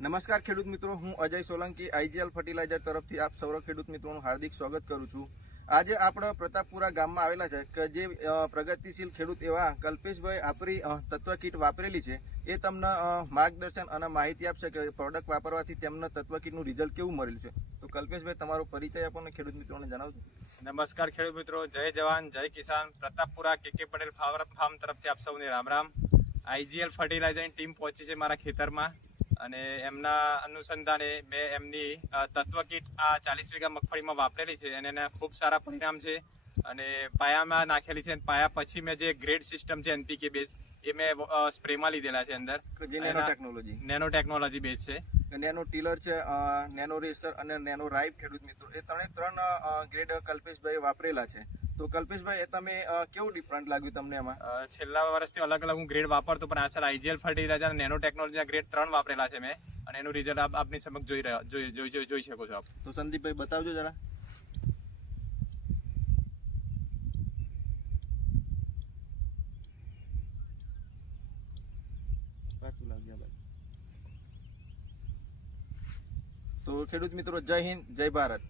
નમસ્કાર ખેડૂત મિત્રો, હું અજય સોલંકી આઈજીએલ ફર્ટિલાઇઝર તરફથી આપ સૌ ખેડૂત મિત્રોનું હાર્દિક સ્વાગત કરું છું. આજે આપણે પ્રતાપપુરા ગામમાં આવેલા છે કે જે પ્રગતિશીલ ખેડૂત એવા કલ્પેશભાઈ આપણી તત્વ કીટ વાપરેલી છે એ તમને માર્ગદર્શન અને માહિતી આપશે કે પ્રોડક્ટ વાપરવાથી તેમને તત્વ કીટનું રિઝલ્ટ કેવું મળેલું છે. તો કલ્પેશભાઈ, તમારો પરિચય આપો અને ખેડૂત મિત્રોને જણાવજો. નમસ્કાર ખેડૂત મિત્રો, જય જવાન જય કિસાન. પ્રતાપપુરા કે પટેલ ફાર્મ તરફથી આપ સૌને રામ રામ. આઈજીએલ ફર્ટિલાઇઝરની ટીમ પહોંચી છે મારા ખેતરમાં અને એમના અનુસંધાને મેં એમની તત્વ કીટ આ 40 વીઘા મગફળીમાં વાપરેલી છે અને એના ખૂબ સારા પરિણામ છે. અને પાયામાં નાખેલી છે અને પાયા પછી મેં જે ગ્રેડ સિસ્ટમ છે NPK બેઝ એ મેં સ્પ્રેમાં લીધેલા છે અંદર, જે નેનો ટેકનોલોજી બેઝ છે. નેનો ટીલર છે, નેનો રેસર અને નેનો રાઇપ. ખેડૂત મિત્રો, એ ત્રણ ગ્રેડ કલ્પેશભાઈ વાપરેલા છે. તો કલ્પેશભાઈ, એ તમે કેવું ડિફરન્ટ લાગ્યું તમને એમાં? છેલ્લા વર્ષથી અલગ અલગ હું ગ્રેડ વાપરતો, પણ આ સર આઈજીએલ ફર્ટિલાઇઝર નેનો ટેકનોલોજીના ગ્રેડ 3 વાપરેલા છે મેં અને એનું રિઝલ્ટ આપની સમક્ષ જોઈ શકો છો આપ. તો સંદીપભાઈ, બતાવજો જરા. તો ખેડૂત મિત્રો, જય હિન્દ, જય ભારત.